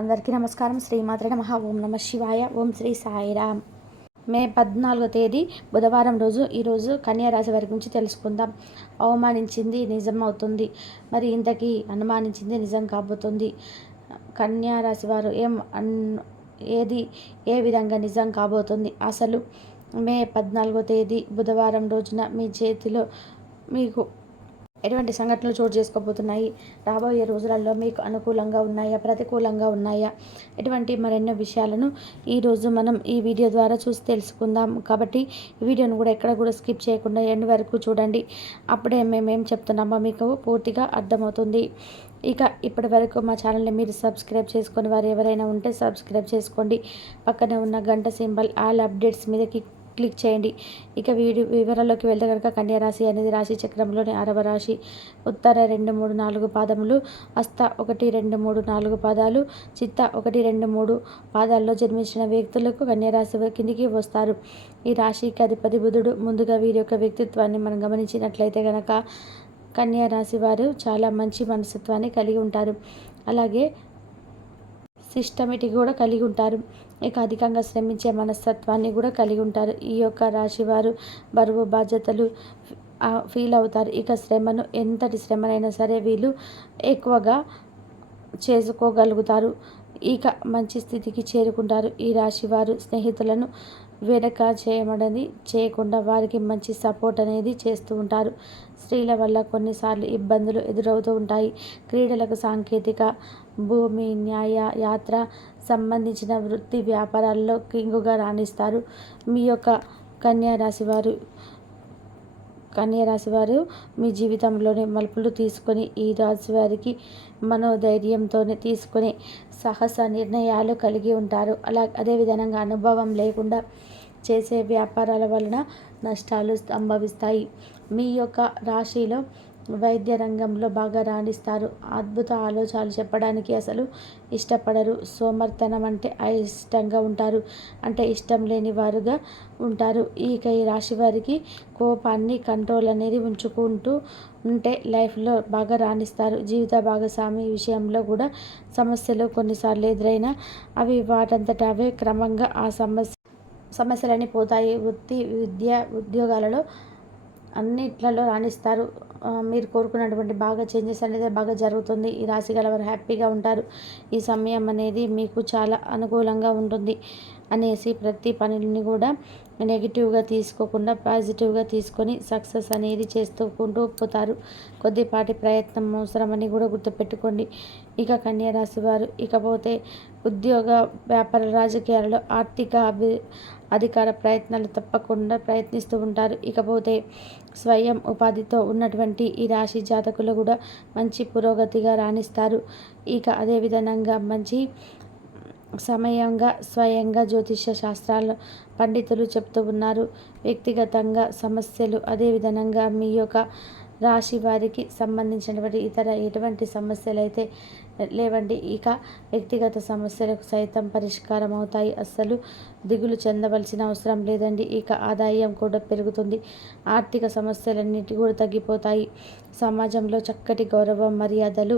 అందరికీ నమస్కారం. శ్రీమాత్ర నమ. ఓం నమ శివాయ. ఓం శ్రీ సాయిరామ్ మే పద్నాలుగో తేదీ బుధవారం రోజు. ఈరోజు కన్యారాశి వారి గురించి తెలుసుకుందాం. అవమానించింది నిజం అవుతుంది. మరి ఇంతకీ అనుమానించింది నిజం కాబోతుంది. కన్యారాశి వారు ఏం అన్ ఏది ఏ విధంగా నిజం కాబోతుంది? అసలు మే పద్నాలుగో తేదీ బుధవారం రోజున మీ చేతిలో మీకు ఎటువంటి సంఘటనలు చోటు చేసుకోబోతున్నాయి? రాబోయే రోజులలో మీకు అనుకూలంగా ఉన్నాయా? ప్రతికూలంగా ఉన్నాయా? ఎటువంటి మరెన్నో విషయాలను ఈరోజు మనం ఈ వీడియో ద్వారా చూసి తెలుసుకుందాం. కాబట్టి ఈ వీడియోను కూడా ఎక్కడ కూడా స్కిప్ చేయకుండా ఎండ్ వరకు చూడండి. అప్పుడే మేమేం చెప్తున్నామో మీకు పూర్తిగా అర్థమవుతుంది. ఇక ఇప్పటి వరకు మా ఛానల్ని మీరు సబ్స్క్రైబ్ చేసుకొని వారు ఎవరైనా ఉంటే సబ్స్క్రైబ్ చేసుకోండి. పక్కనే ఉన్న గంట సింబల్ ఆల్ అప్డేట్స్ మీదకి క్లిక్ క్లిక్ చేయండి. ఇక వీడి వివరాల్లోకి వెళ్తే కనుక కన్యారాశి అనేది రాశి చక్రంలోని అరవ రాశి. ఉత్తర రెండు మూడు నాలుగు పాదములు అస్త ఒకటి రెండు మూడు నాలుగు పాదాలు చిత్త ఒకటి రెండు మూడు పాదాల్లో జన్మించిన వ్యక్తులకు కన్యారాశి కిందికి వస్తారు. ఈ రాశికి అధిపతి బుధుడు. ముందుగా వీరి యొక్క వ్యక్తిత్వాన్ని మనం గమనించినట్లయితే కనుక కన్యా రాశి వారు చాలా మంచి మనస్తత్వాన్ని కలిగి ఉంటారు. అలాగే సిస్టమేటిక్ కూడా కలిగి ఉంటారు. ఇక అధికంగా శ్రమించే మనస్తత్వాన్ని కూడా కలిగి ఉంటారు. ఈ యొక్క రాశి వారు బరువు బాధ్యతలు ఫీల్ అవుతారు. ఇక శ్రమను ఎంతటి శ్రమనైనా సరే వీళ్ళు ఎక్కువగా చేసుకోగలుగుతారు. ఇక మంచి స్థితికి చేరుకుంటారు. ఈ రాశి వారు స్నేహితులను వెనక చేయమని చేయకుండా వారికి మంచి సపోర్ట్ అనేది చేస్తూ ఉంటారు. స్త్రీల వల్ల కొన్నిసార్లు ఇబ్బందులు ఎదురవుతూ ఉంటాయి. క్రీడలకు సాంకేతిక భూమి న్యాయ యాత్ర సంబంధించిన వృత్తి వ్యాపారాల్లో కింగుగా రాణిస్తారు. మీ యొక్క కన్యా రాశి వారు కన్యరాశి వారు మీ జీవితంలోని మలుపులు తీసుకొని ఈ రాశి వారికి మనోధైర్యంతోనే తీసుకొని సాహస నిర్ణయాలు కలిగి ఉంటారు. అలా అదేవిధంగా అనుభవం లేకుండా చేసే వ్యాపారాల వలన నష్టాలు సంభవిస్తాయి. మీ యొక్క రాశిలో వైద్య రంగంలో బాగా రాణిస్తారు. అద్భుత ఆలోచనలు చెప్పడానికి అసలు ఇష్టపడరు. సోమర్తనం అంటే అయిష్టంగా ఉంటారు. అంటే ఇష్టం లేని వారుగా ఉంటారు. ఇక ఈ రాశి వారికి కోపాన్ని కంట్రోల్ అనేది ఉంచుకుంటూ ఉంటే లైఫ్లో బాగా రాణిస్తారు. జీవిత భాగస్వామి విషయంలో కూడా సమస్యలు కొన్నిసార్లు ఎదురైనా అవి వాటంతట అవే క్రమంగా ఆ సమస్య సమస్యలన్నీ పోతాయి. వృత్తి విద్య ఉద్యోగాలలో అన్నిట్లలో రాణిస్తారు. మీరు కోరుకున్నటువంటి బాగా చేంజెస్ అనేది బాగా జరుగుతుంది. ఈ రాశి గల వారు హ్యాపీగా ఉంటారు. ఈ సమయం అనేది మీకు చాలా అనుకూలంగా ఉంటుంది అనేసి ప్రతి పనిని కూడా నెగిటివ్గా తీసుకోకుండా పాజిటివ్గా తీసుకొని సక్సెస్ అనేది చేస్తూకుంటూ పోతారు. కొద్దిపాటి ప్రయత్నం అవసరమని కూడా గుర్తుపెట్టుకోండి. ఇక కన్యారాశి వారు ఇకపోతే ఉద్యోగ వ్యాపార రాజకీయాలలో ఆర్థిక అభి అధికార ప్రయత్నాలు తప్పకుండా ప్రయత్నిస్తూ ఉంటారు. ఇకపోతే స్వయం ఉపాధితో ఉన్నటువంటి ఈ రాశి జాతకులు కూడా మంచి పురోగతిగా రాణిస్తారు. ఇక అదేవిధంగా మంచి సమయంగా స్వయంగా జ్యోతిష శాస్త్రాలు పండితులు చెప్తూ ఉన్నారు. వ్యక్తిగతంగా సమస్యలు అదేవిధంగా మీ యొక్క రాశి వారికి సంబంధించినటువంటి ఇతర ఎటువంటి సమస్యలు అయితే లేవండి. ఇక వ్యక్తిగత సమస్యలకు సైతం పరిష్కారం అవుతాయి. అస్సలు దిగులు చెందవలసిన అవసరం లేదండి. ఇక ఆదాయం కూడా పెరుగుతుంది. ఆర్థిక సమస్యలన్నిటి కూడా తగ్గిపోతాయి. సమాజంలో చక్కటి గౌరవం మర్యాదలు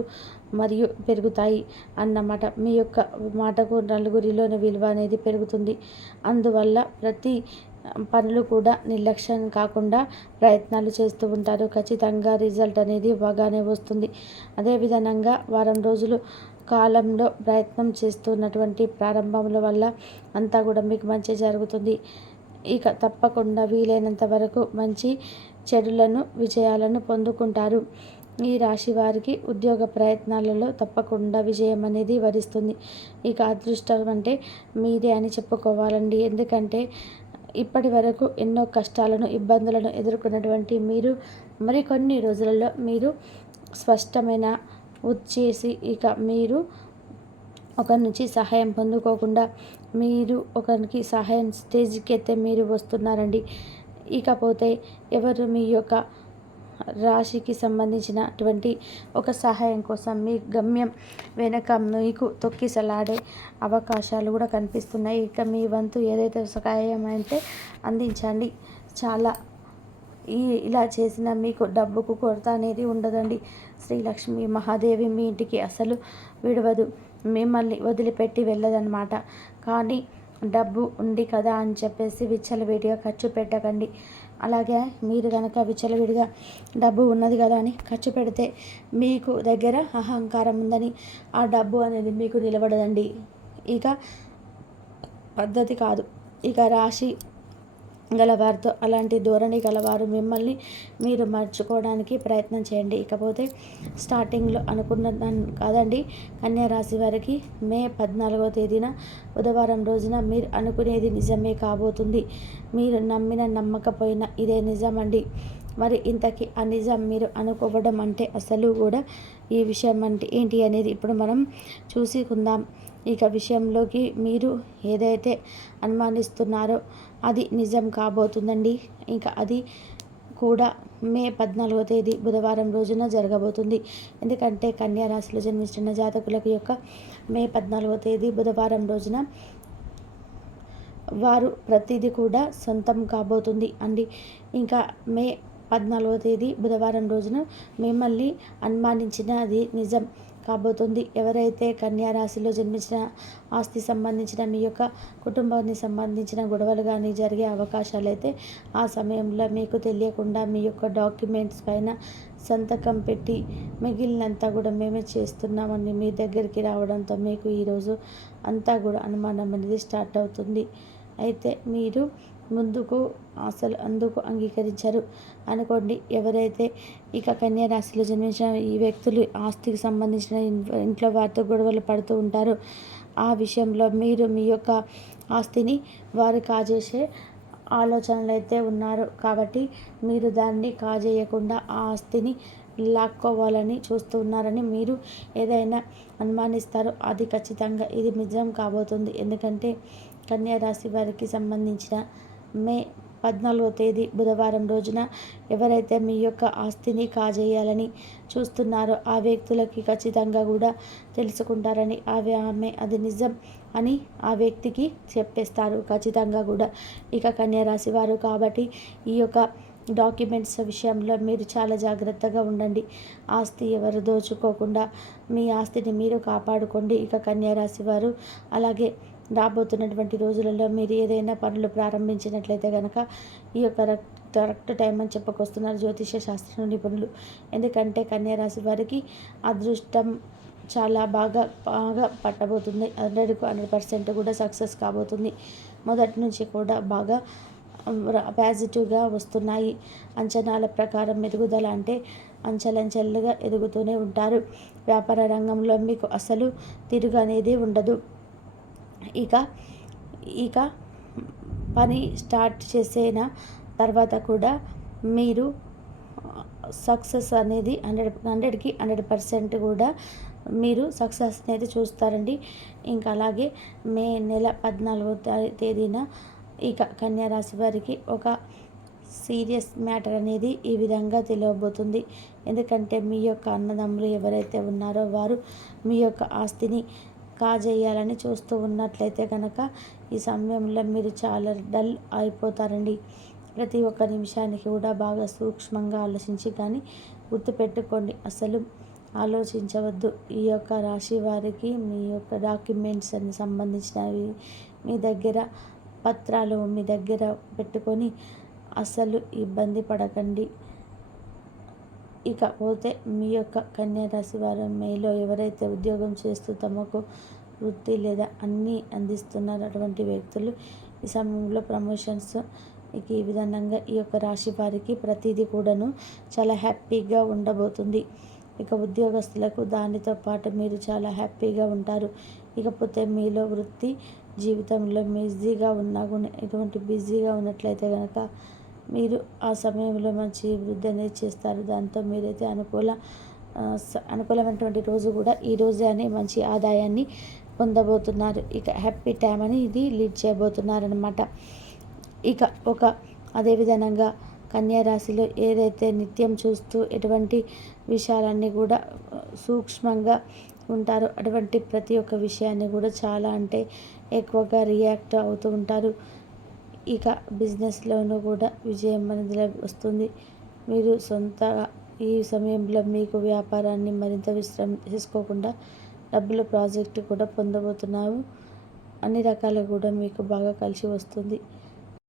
మరియు పెరుగుతాయి అన్నమాట. మీ యొక్క మాటకు నలుగురిలోని విలువ అనేది పెరుగుతుంది. అందువల్ల ప్రతి పనులు కూడా నిర్లక్ష్యం కాకుండా ప్రయత్నాలు చేస్తూ ఉంటారు. ఖచ్చితంగా రిజల్ట్ అనేది బాగానే వస్తుంది. అదేవిధంగా వారం రోజులు కాలంలో ప్రయత్నం చేస్తున్నటువంటి ప్రారంభముల వల్ల అంతా కూడా మీకు మంచి జరుగుతుంది. ఇక తప్పకుండా వీలైనంత వరకు మంచి చెడులను విజయాలను పొందుకుంటారు. ఈ రాశి వారికి ఉద్యోగ ప్రయత్నాలలో తప్పకుండా విజయం అనేది వరిస్తుంది. ఇక అదృష్టం అంటే మీదే అని చెప్పుకోవాలండి. ఎందుకంటే ఇప్పటి వరకు ఎన్నో కష్టాలను ఇబ్బందులను ఎదుర్కొన్నటువంటి మీరు మరికొన్ని రోజులలో మీరు స్పష్టమైన వచ్చేసి ఇక మీరు ఒకరి నుంచి సహాయం పొందుకోకుండా మీరు ఒకరికి సహాయం స్టేజ్కి అయితే మీరు వస్తున్నారండి. ఇకపోతే ఎవరు మీ యొక్క రాశికి సంబంధించినటువంటి ఒక సహాయం కోసం మీ గమ్యం వెనక మీకు తొక్కిసలాడే అవకాశాలు కూడా కనిపిస్తున్నాయి. ఇక మీ వంతు ఏదైతే సహాయం అయితే అందించండి. చాలా ఈ ఇలా చేసిన మీకు డబ్బుకు కొరత అనేది ఉండదండి. శ్రీలక్ష్మి మహాదేవి మీ ఇంటికి అసలు విడవదు. మిమ్మల్ని వదిలిపెట్టి వెళ్ళదన్నమాట. కానీ డబ్బు ఉంది కదా అని చెప్పేసి విచ్చలవిడిగా ఖర్చు పెట్టకండి. అలాగే మీరు కనుక విచ్చలవిడిగా డబ్బు ఉన్నది కదా అని ఖర్చు పెడితే మీకు దగ్గర అహంకారం ఉందని ఆ డబ్బు అనేది మీకు నిలబడదండి. ఇక పద్ధతి కాదు. ఇక రాశి గలవారితో అలాంటి ధోరణి గలవారు మిమ్మల్ని మీరు మర్చుకోవడానికి ప్రయత్నం చేయండి. ఇకపోతే స్టార్టింగ్లో అనుకున్న కాదండి. కన్యా రాశి వారికి మే పద్నాలుగో తేదీన బుధవారం రోజున మీరు అనుకునేది నిజమే కాబోతుంది. మీరు నమ్మిన నమ్మకపోయినా ఇదే నిజమండి. మరి ఇంతకీ ఆ నిజం మీరు అనుకోవడం అంటే అసలు కూడా ఈ విషయం అంటే ఏంటి అనేది ఇప్పుడు మనం చూసుకుందాం. ఇక విషయంలోకి మీరు ఏదైతే అనుమానిస్తున్నారో అది నిజం కాబోతుందండి. ఇంకా అది కూడా మే పద్నాలుగో తేదీ బుధవారం రోజున జరగబోతుంది. ఎందుకంటే కన్యా రాశిలో జన్మించిన జాతకులకు యొక్క మే పద్నాలుగో తేదీ బుధవారం రోజున వారు ప్రతిదీ కూడా సొంతం కాబోతుంది అండి. ఇంకా మే పద్నాలుగో తేదీ బుధవారం రోజున మిమ్మల్ని అనుమానించిన అది నిజం. కాబోతుంది. ఎవరైతే కన్యా రాశిలో జన్మించిన ఆస్తి సంబంధించిన మీ యొక్క కుటుంబానికి సంబంధించిన గొడవలు కానీ జరిగే అవకాశాలు అయితే ఆ సమయంలో మీకు తెలియకుండా మీ యొక్క డాక్యుమెంట్స్ పైన సంతకం పెట్టి మిగిలినంతా కూడా మేమే చేస్తున్నామని మీ దగ్గరికి రావడంతో మీకు ఈరోజు అంతా కూడా అనుమానం అనేది స్టార్ట్ అవుతుంది. అయితే మీరు ముందుకు అసలు అందుకు అంగీకరించారు. అనుకోండి ఎవరైతే ఇక కన్యా రాశిలో జన్మించిన ఈ వ్యక్తులు ఆస్తికి సంబంధించిన ఇంట్లో వారితో గొడవలు పడుతూ ఉంటారు. ఆ విషయంలో మీరు మీ యొక్క ఆస్తిని వారు కాజేసే ఆలోచనలు అయితే ఉన్నారు. కాబట్టి మీరు దాన్ని కాజేయకుండా ఆ ఆస్తిని లాక్కోవాలని చూస్తూ ఉన్నారని మీరు ఏదైనా అనుమానిస్తారో. అది ఖచ్చితంగా ఇది నిజం కాబోతుంది. ఎందుకంటే కన్యా రాశి వారికి సంబంధించిన మే పద్నాలుగో తేదీ బుధవారం రోజున ఎవరైతే మీ యొక్క ఆస్తిని కాజేయాలని చూస్తున్నారో ఆ వ్యక్తులకి ఖచ్చితంగా కూడా తెలుసుకుంటారని ఆమె ఆమె అది నిజం అని ఆ వ్యక్తికి చెప్పేస్తారు. ఖచ్చితంగా కూడా ఇక కన్యారాశి వారు కాబట్టి ఈ యొక్క డాక్యుమెంట్స్ విషయంలో మీరు చాలా జాగ్రత్తగా ఉండండి. ఆస్తి ఎవరు దోచుకోకుండా మీ ఆస్తిని మీరు కాపాడుకోండి. ఇక కన్యారాశి వారు అలాగే రాబోతున్నటువంటి రోజులలో మీరు ఏదైనా పనులు ప్రారంభించినట్లయితే కనుక ఈ యొక్క కరెక్ట్ టైం అని చెప్పుకొస్తున్నారు జ్యోతిష శాస్త్ర నిపుణులు. ఎందుకంటే కన్యారాశి వారికి అదృష్టం చాలా బాగా బాగా పట్టబోతుంది. హండ్రెడ్కు హండ్రెడ్ పర్సెంట్ కూడా సక్సెస్ కాబోతుంది. మొదటి నుంచి కూడా బాగా పాజిటివ్గా వస్తున్నాయి. అంచనాల ప్రకారం ఎదుగుదల అంటే అంచెలంచెలుగా ఎదుగుతూనే ఉంటారు. వ్యాపార రంగంలో మీకు అసలు తిరుగు అనేది ఉండదు. ఇక ఇక పని స్టార్ట్ చేసిన తర్వాత కూడా మీరు సక్సెస్ అనేది హండ్రెడ్ హండ్రెడ్కి హండ్రెడ్ పర్సెంట్ కూడా మీరు సక్సెస్ అనేది చూస్తారండి. ఇంకా అలాగే మే నెల పద్నాలుగో తేదీన ఇక కన్యారాశి వారికి ఒక సీరియస్ మ్యాటర్ అనేది ఈ విధంగా తెలియబోతుంది ఎందుకంటే మీ యొక్క అన్నదమ్ములు ఎవరైతే ఉన్నారో వారు మీ యొక్క ఆస్తిని కాజేయాలని చూస్తూ ఉన్నట్లయితే కనుక ఈ సమయంలో మీరు చాలా డల్ అయిపోతారండి. ప్రతి ఒక్క నిమిషానికి కూడా బాగా సూక్ష్మంగా ఆలోచించి కానీ గుర్తుపెట్టుకోండి. అసలు ఆలోచించవద్దు. ఈ యొక్క రాశి వారికి మీ యొక్క డాక్యుమెంట్స్ అని సంబంధించినవి మీ దగ్గర పత్రాలు మీ దగ్గర పెట్టుకొని అసలు ఇబ్బంది పడకండి. ఇకపోతే మీ యొక్క కన్యారాశి వారు మేలో ఎవరైతే ఉద్యోగం చేస్తూ తమకు వృత్తి లేదా అన్నీ అందిస్తున్నారు అటువంటి వ్యక్తులు ఈ సమయంలో ప్రమోషన్స్ ఈ విధంగా ఈ యొక్క రాశి వారికి ప్రతిదీ కూడాను చాలా హ్యాపీగా ఉండబోతుంది. ఇక ఉద్యోగస్తులకు దానితో పాటు మీరు చాలా హ్యాపీగా ఉంటారు. ఇకపోతే మీలో వృత్తి జీవితంలో బిజీగా ఉన్నా కూడా ఎటువంటి బిజీగా ఉన్నట్లయితే కనుక మీరు ఆ సమయంలో మంచి వృద్ధి అనేది చేస్తారు. దాంతో మీరైతే అనుకూల అనుకూలమైనటువంటి రోజు కూడా ఈ రోజే అనే మంచి ఆదాయాన్ని పొందబోతున్నారు. ఇక హ్యాపీ టైం అని ఇది లీడ్ చేయబోతున్నారనమాట ఇక ఒక అదేవిధంగా కన్యారాశిలో ఏదైతే నిత్యం చూస్తూ ఎటువంటి విషయాలన్నీ కూడా సూక్ష్మంగా ఉంటారో అటువంటి ప్రతి ఒక్క విషయాన్ని కూడా చాలా అంటే ఎక్కువగా రియాక్ట్ అవుతూ ఉంటారు. ఇక బిజినెస్లోనూ కూడా విజయం అనేది వస్తుంది. మీరు సొంతగా ఈ సమయంలో మీకు వ్యాపారాన్ని మరింత విశ్రమ తీసుకోకుండా డబ్బుల ప్రాజెక్టు కూడా పొందబోతున్నావు అన్ని రకాలు కూడా మీకు బాగా కలిసి వస్తుంది.